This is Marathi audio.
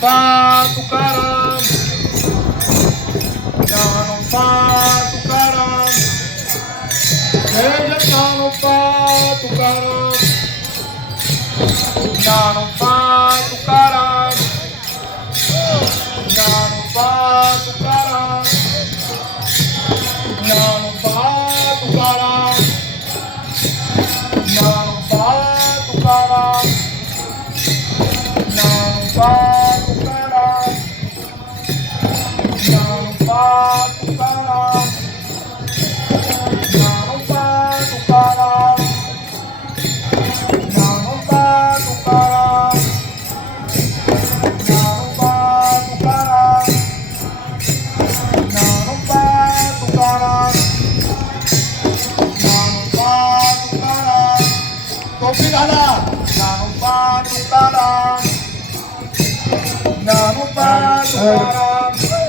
ज्ञानोबा तुकाराम, ज्ञानोबा तुकाराम, जय जय ज्ञानोबा तुकाराम, ज्ञानोबा तुकाराम, ज्ञानोबा तुकाराम, ज्ञानोबा तुकाराम, ज्ञानोबा तुकाराम, ज्ञानोबा तुकाराम, ज्ञानोबा तुकाराम, ज्ञानोबा तुकाराम, ज्ञानोबा तुकाराम, ज्ञानोबा तुकाराम, ज्ञानोबा तुकाराम, ज्ञानोबा तुकाराम, टोपी घाला. ज्ञानोबा तुकाराम, ज्ञानोबा तुकाराम,